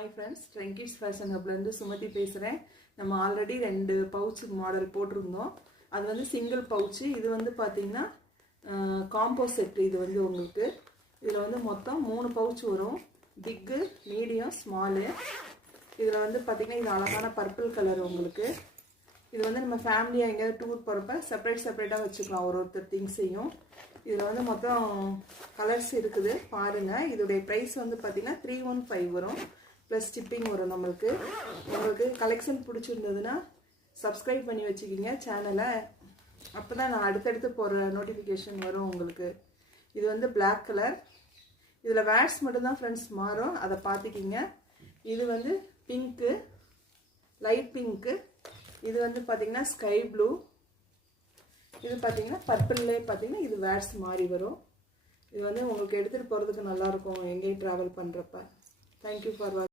Hi friends, Trenkids Fashion Hubல இருந்து சுமதி பேசுறேன். நம்ம ஆல்ரெடி ரெண்டு பவுச் மாடல் போட்டுருந்தோம். அது வந்து சிங்கிள் பவுச். இது வந்து பாத்தீங்கன்னா காம்போ செட். இது வந்து உங்களுக்கு இதுல வந்து மொத்தம் 3 பவுச் வரும். Big, medium, small. இதுல வந்து பாத்தீங்கன்னா இது அழகான பர்பிள் கலர் உங்களுக்கு. இது வந்து நம்ம ஃபேமிலியா எங்க டூர் போறப்ப செப்பரேட்டா வச்சுக்கலாம் ஒருத்தர் திங்ஸையும். இதுல வந்து மொத்தம் கலர்ஸ் இருக்குது பாருங்க. இதோட பிரைஸ் வந்து பாத்தீங்கன்னா 315 வரும். ப்ளஸ் ஷிப்பிங் வரும் நம்மளுக்கு. உங்களுக்கு கலெக்ஷன் பிடிச்சிருந்ததுன்னா சப்ஸ்கிரைப் பண்ணி வச்சுக்கிங்க சேனலை. அப்போ தான் நான் அடுத்தடுத்து போகிற நோட்டிஃபிகேஷன் வரும் உங்களுக்கு. இது வந்து பிளாக் கலர். இதில் வேர்ட்ஸ் மட்டும்தான் ஃப்ரெண்ட்ஸ் மாறும், அதை பார்த்துக்கிங்க. இது வந்து பிங்க்கு, லைட் பிங்க்கு. இது வந்து பார்த்திங்கன்னா ஸ்கை ப்ளூ. இது பார்த்திங்கன்னா பர்பிள்லே பார்த்திங்கன்னா இது வேர்ட்ஸ் மாறி வரும். இது வந்து உங்களுக்கு எடுத்துகிட்டு போகிறதுக்கு நல்லாயிருக்கும் எங்கேயும் ட்ராவல் பண்ணுறப்ப. தேங்க்யூ ஃபார் வாட்சிங்.